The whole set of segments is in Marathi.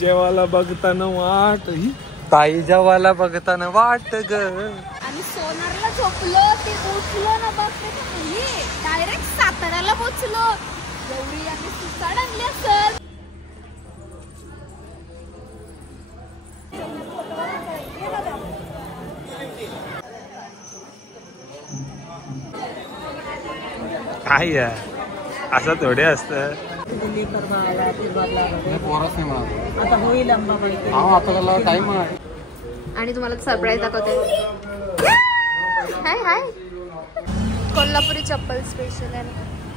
जेवायला बघताना वाट ही ताई जेवायला बघताना वाट ग. आणि सोनारला झोपलो ते उठलो ना बघ डायरेक्ट साताऱ्याला पोचलो. एवढी आम्ही सुसाड आणली असेल. काय असं थोडे असत. आता होईल टाइम आहे. आणि तुम्हाला सरप्राईज दाखवते. हाय हाय कोल्हापुरी चप्पल स्पेशल आहे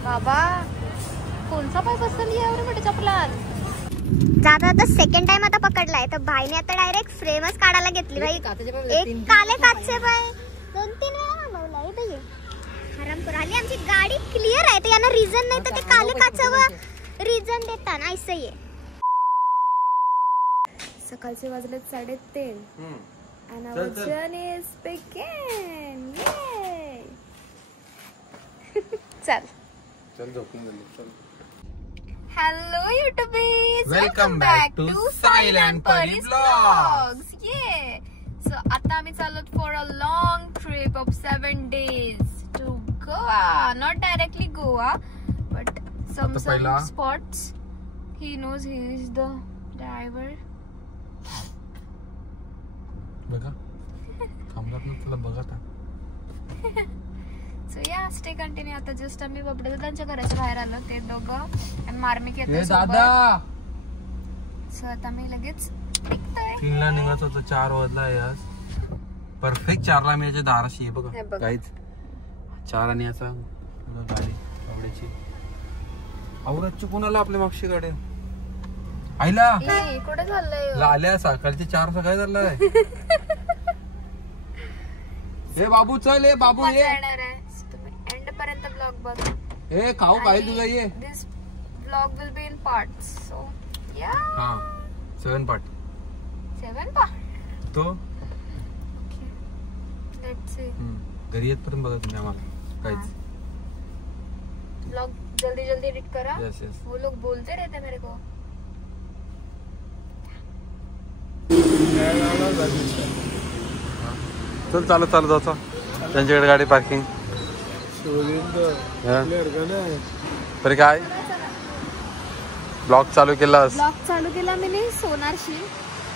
बाबा. कोणचा पाय बसली एवढी मोठी चप्पलात. जाता आता सेकंड टाइम आता पकडलाय तर भाईने आता डायरेक्ट फ्रेमच काढायला घेतली. भाई एक काले काचचे पाय 2-3 वेळा मागवलाय भाई. हरामखोर आली. आमची गाडी क्लिअर आहे तर यांना रिझन नाही तर ते काले काचावर रिझन देता ना. ऐसे आहे. सकाळचे वाजले 3:30 and our journey is begin. Yay! चल Hello YouTubers, Welcome back to Sahil and Pari Vlogs. Yeah. So आता आम्ही चाललो for a long trip of 7 days to Goa. Not directly Goa, but some spots. He knows he is the driver. बघा थांबलात ना तुला बघा था. सो या स्टे कंटिन्यू. आता जस्ट आम्ही बबडेदादांच्या घराच्या बाहेर आलो. ते दोघं आणि मार्मिक येते दादा. सो आता मी लगेच निघतोय. 3ला निघत होतो 4 वाजला यार. परफेक्ट 4ला मी याच्या दाराशी आहे बघा काहीच. 4 आणि याचा गाडी आवडायची. आवडची कोणाला आपल्या मागची गाडी आईला कुठे चाललंय. आल्या सकाळचे 4 सकाळी चाललाय. हे बाबू चल. हे बाबू ये एंड पर्यंत ब्लॉग बघ. हे खाऊ काय तुझा ये. This blog will be in parts. So या हां 7 पार्ट. 7 पार्ट तो लेट्स सी. घरी येतपर्यंत बघा तुम्ही आम्हाला काहीच. ब्लॉग जल्दी जल्दी एडिट करा. Yes yes. वो लोग बोलते रहते मेरे को. चल चालत जायचं. त्यांच्याकडे गाडी पार्किंग. तरी काय ब्लॉग चालू केलास. ब्लॉग चालू केला मी सोनारशी.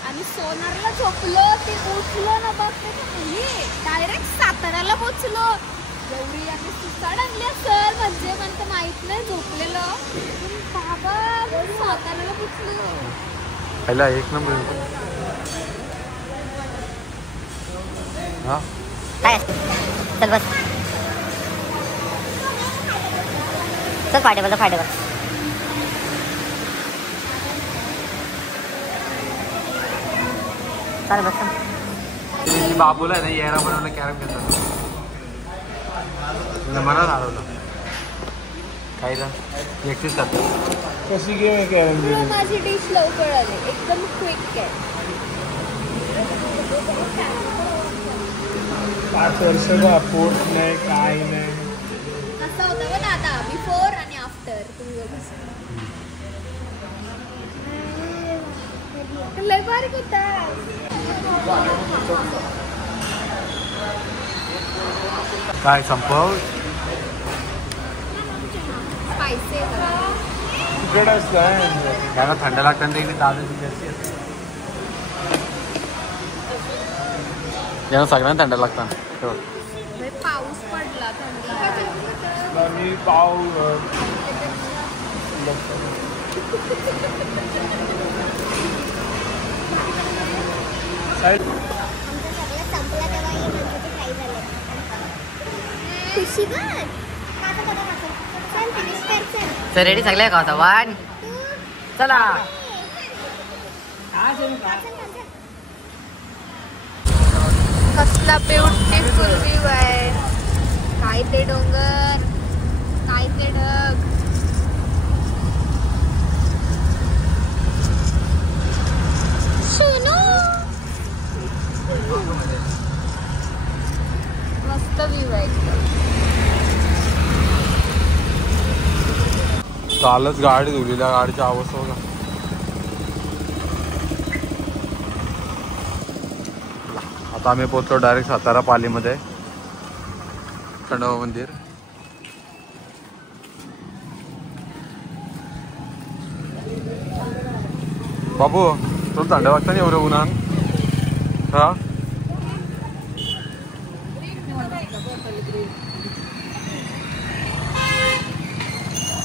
आणि सोनारला झोपलो ते उठलो ना बघ डायरेक्ट साताऱ्याला पोचलो. एवढी आम्ही सुसाड आणली असेल म्हणजे मला माहित नाही झोपलेलो. बाबा साताऱ्याला पोचलो. पहिला 1 नंबर. हाँ चल बस चल. फाटेबल चल बस. बाबूला आहे ना यायला बनवलं कॅरम घेतात. मनात हरवलं काही ना एकटीच जातात. कशी गेम आहे कॅरम. माझी डिश लवकर आली. एकदम क्विक आहे. 5 वर्ष पोट नाही काय नाही. कसं होतं बघ आता बिफोर आणि आफ्टर. तुम्ही लय बारीक होता. काय संपव स्पायसी तिकड असतं. त्याला थंड लागतं ना इकडे ताजी जास्ती असते. यांना सगळ्यांना थंड लागतं. पाऊस पडला थंडी. मी पाव रेडी सगळे का होता. 1 चला. कसला ब्युटिफुल व्ह्यू आहे. काय ते डोंगर काय ते ढग. मस्त व्ह्यू आहे. कालच गाडी धुलीला. गाडीची अवस्था बघा. आता आम्ही पोहोचलो डायरेक्ट सातारा पालीमध्ये खंडोबा मंदिर. बाबू तुला थंड वाजता नाही एवढं उन्हान? हा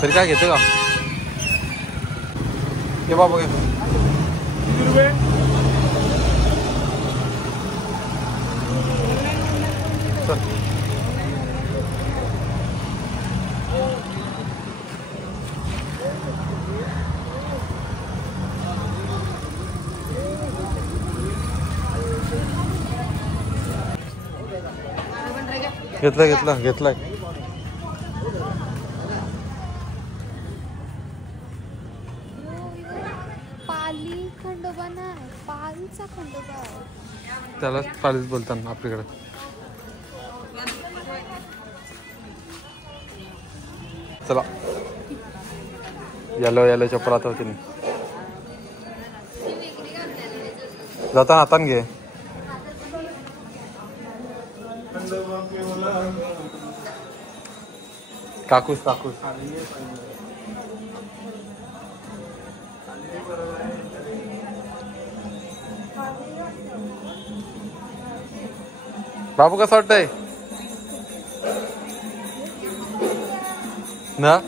तरी काय घेते का? हे बाबू घे. किती रुपये? घेतलाय. पाली खंडोबा नाही, पालीचा खंडोबा आहे. त्याला पालीच बोलतात आपल्याकडे. चला येलो चप्पल आता होती जाताना हातान घे. काकूस बाबू कसं वाटतंय ना?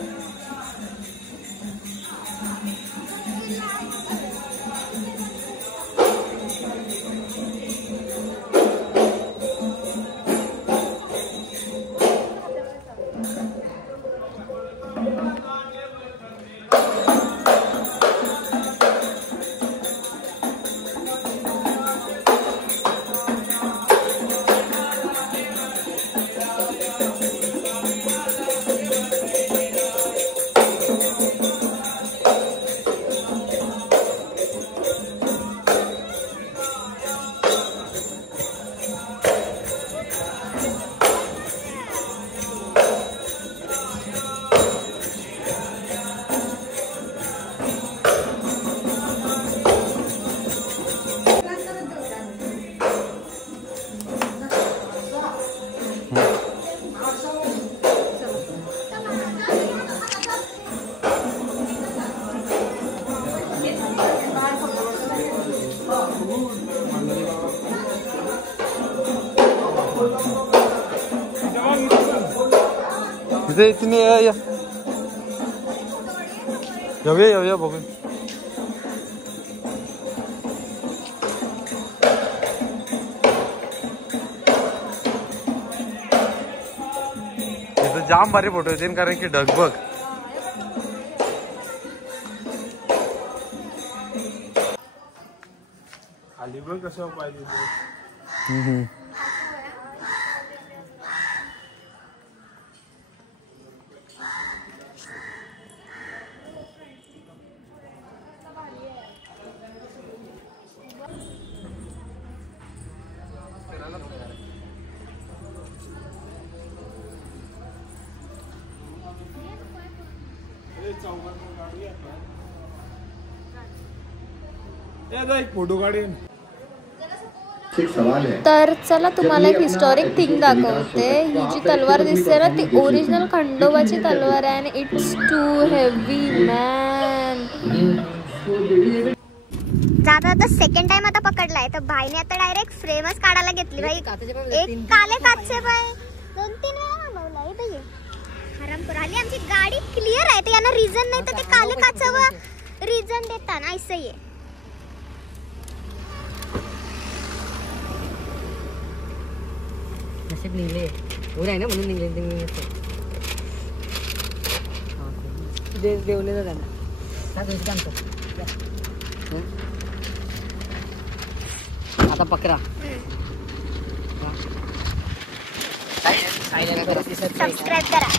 इथे तुम्ही येऊया बघू. इथं जाम भारी फोटो येते कारण की ढगबग. खाली बघ कसं पाहिजे ते. एक फोटो काढेन. तर चला तुम्हाला एक हिस्टॉरिक थिंग दाखवते. ही जी तलवार दिसते ना ती ओरिजिनल खंडोबाची तलवार आहे आणि इट्स टू हेवी मॅन. जाता सेकंड टाइम आता पकडलाय तर भाईने आता डायरेक्ट फ्रेमच काढायला घेतली. भाई एक काले काचचे बाई 2-3 वेळा मागवलाय भाई. हरामखोर आली. आमची गाडी क्लिअर आहे तर यांना रिझन नाही तर ते काले काचावर रिझन देता ना. ऐसे ही नशीब निघले उद्या आहे ना म्हणून निघले. देवले ना आता पकरा. सबस्क्राइब करा.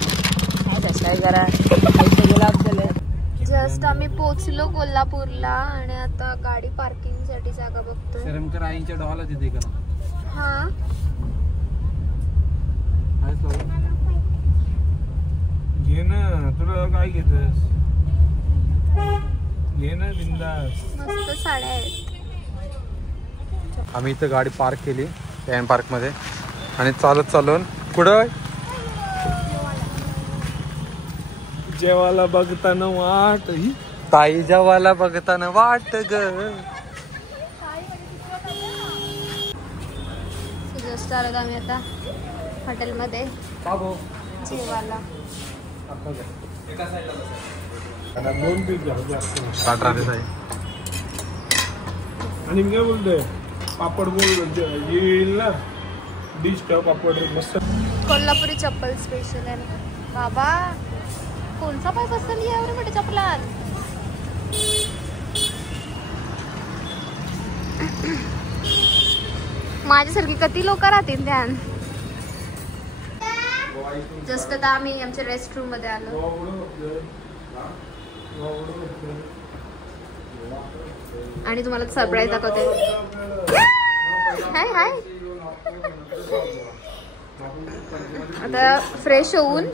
जस्ट आम्ही पोहोचलो कोल्हापूरला आणि आता गाडी पार्किंग साठी जागा बघतोय. शरमकर आईंच्या डॉला तिथे का? हा घे ना. तुला काय घेतस घे ना बिंदास. मस्त साड्या आहेत. आम्ही इथं गाडी पार्क केली एन पार्क मध्ये आणि चालत चालून कुठं जेवायला बघताना वाट ही ताई जेवायला बघताना वाट ग. जस्ट आलो आम्ही आता हॉटेलमध्ये जेवायला. दोन पीस जास्त आणि मी काय बोलतोय पापड बोल येईल ना डिश ठेव पापड मस्त. कोल्हापुरी चप्पल स्पेशल आहे बाबा. कोणता पाय पसंत यावर मोठे चप्पलात. माझ्यासारखी किती लोक राहतील ध्यान. जस्ट आता आम्ही आमच्या रेस्ट रूम मध्ये आलो. आणि तुम्हाला सरप्राईज दाखवते. हाय हाय. आता फ्रेश होऊन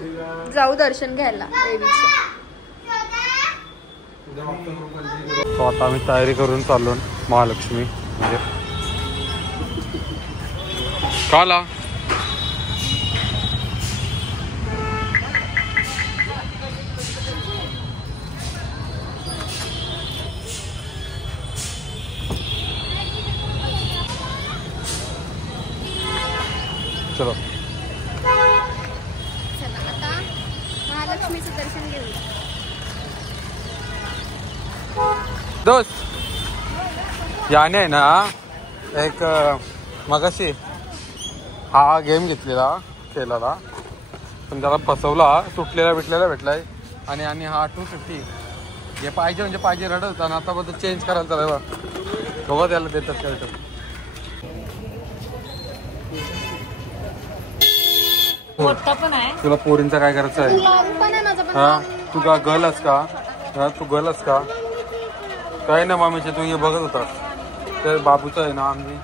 जाऊ दर्शन घ्यायला देवीचं. तो आता आम्ही तयारी करून चाललो महालक्ष्मी म्हणजे काला. चलो चला आता महालक्ष्मीचं दर्शन घेऊया. दोस्त याने आहे ना एक मगाशी हा गेम घेतलेला केलेला पण त्याला फसवला. सुटलेला भेटलाय आणि हा 250 जे पाहिजे म्हणजे पाहिजे रडत होता आणि आता बद्दल चेंज करायला त्याला कवा त्याला देतात काय. तुला पोरींचा काय करायचं आहे. हा तू का गर्लस का. हा तू गर्लस का काय ना मामीचे तू हे बघत होता. तर बाबूचं आहे ना आम्ही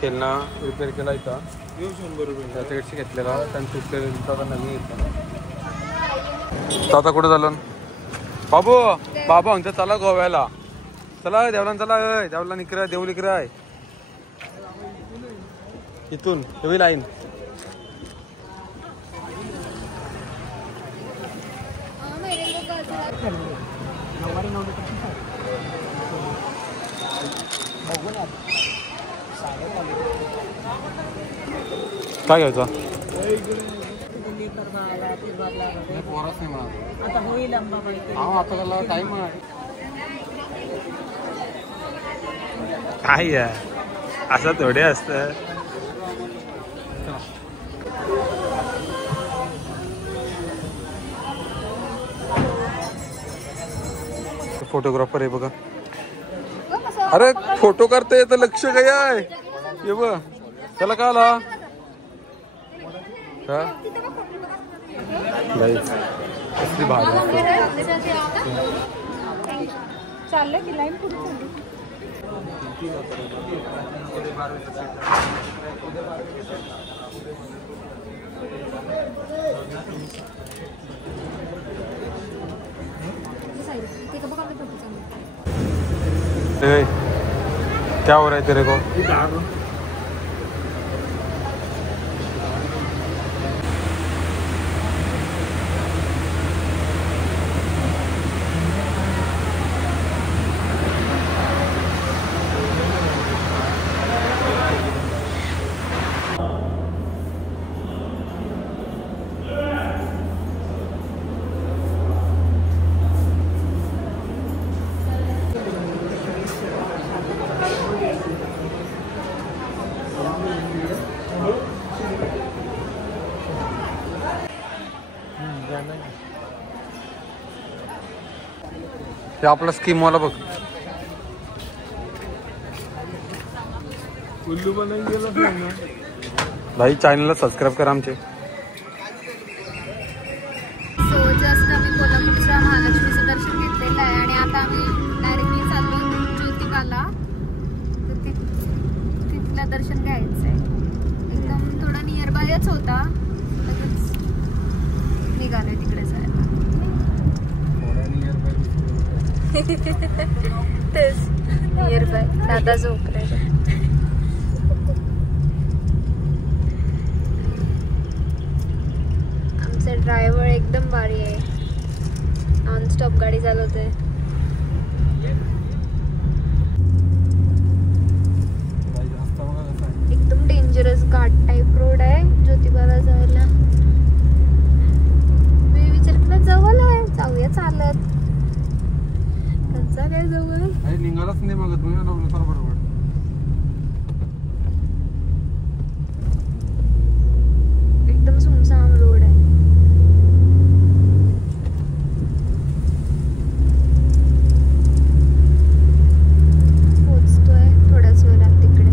खेळणं रिपेअर केला इथं 100 रुपये त्याच्याकडे घेतलेला त्यांचा नवीन घेतला. आता कुठं झालं बाबू. बाबू म्हणतो चला गोव्याला चला देवला चला देवला निकरा देऊ निकराय इथून हेवी लाईन. काय घ्यायचं आता त्याला टाइम आहे. काय असं थोडे असतं. फोटोग्राफर आहे बघा. अरे फोटो करता येतं लक्ष काय आहे हे बघ त्याला का आला कसली भारी चाललंय की लाईन पुढे क्या हो रहा है तेरे को. हे आपला स्कीम वाला बघ. भाई चॅनलला सबस्क्राईब करा आमचे. सो जस्ट आम्ही कोल्हापूरच्या महालक्ष्मीचं दर्शन घेतलेलं आहे आणि आता आम्ही डायरेक्टली चाललो ज्योतिबाला. तर तिथलं दर्शन घ्यायचं आहे. एकदम थोडा नियर बायच होता लगेच निघालोय तिकडे जायला. तेच नियर बाय दादा झोपलेला. ड्रायव्हर एकदम भारी आहे, नॉनस्टॉप गाडी चालवते. एकदम डेंजरस घाट टाइप रोड आहे ज्योतिबाला जायला. मी विचार जवळ आहे, जाऊया चालत. त्यांचा काय जवळ निघालाच नाही बघत बरोबर. एकदम सुमसाम रोड आहे. पोचतोय थोड्याच वेळात तिकडे.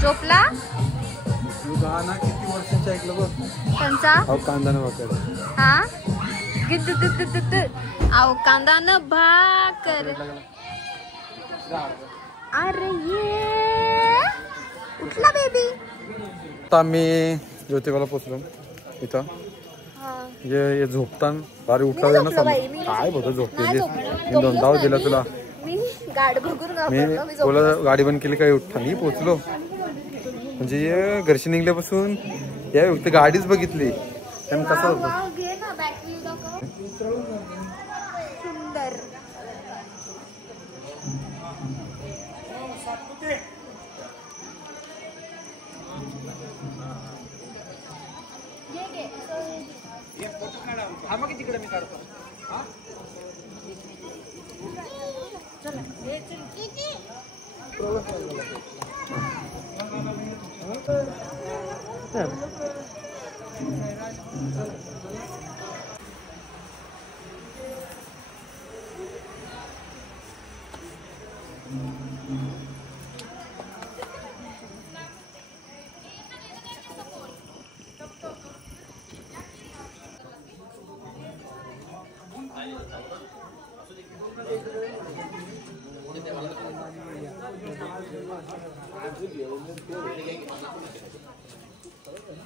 झोपला गाणं किती वर्षाचं ऐकलं बघ त्यांचा. अहो कांदा न भाकर. हा अहो कांदा न भाकर. अरे ये उठला बेबी. आता आम्ही ज्योतिबाला पोचलो. इथं ये झोपतान भारी उठला ना काय बोलतो झोपते. मी 2 धाव दिला तुला. मी गाडी बघून मी बोला गाडी बंद केली काय उठता मी पोचलो. म्हणजे घरशी निघल्यापासून या फक्त गाडीच बघितली त्यानं कसं होतं. सुंदर. तिकडे मी काढतो.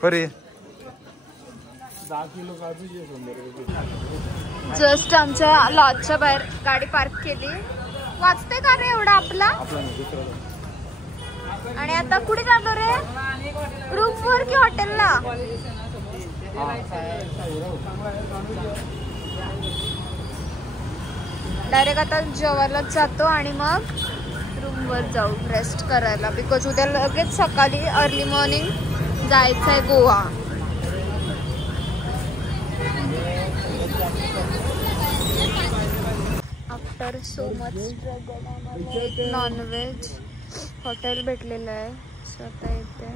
बरे 10 किलो काजू घे. जस्ट आमच्या लॉजच्या बाहेर गाडी पार्क केली. वाचते का रे एवढा आपला. आणि आता कुठे जातो रे. रूम वर की हॉटेलला. डायरेक्ट आता जेवायलाच जातो आणि मग रूम वर जाऊ रेस्ट करायला. बिकॉज उद्या लगेच सकाळी अर्ली मॉर्निंग जायचंय Goa. After so much struggle nonveg hotel भेटलेलं आहे. स्वतः इथे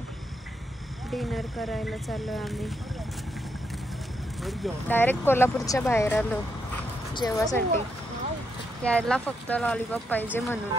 डिनर करायला चाललोय आम्ही. डायरेक्ट कोल्हापूरच्या बाहेर आलो जेवासाठी. यायला फक्त लॉलीपॉप पाहिजे म्हणून.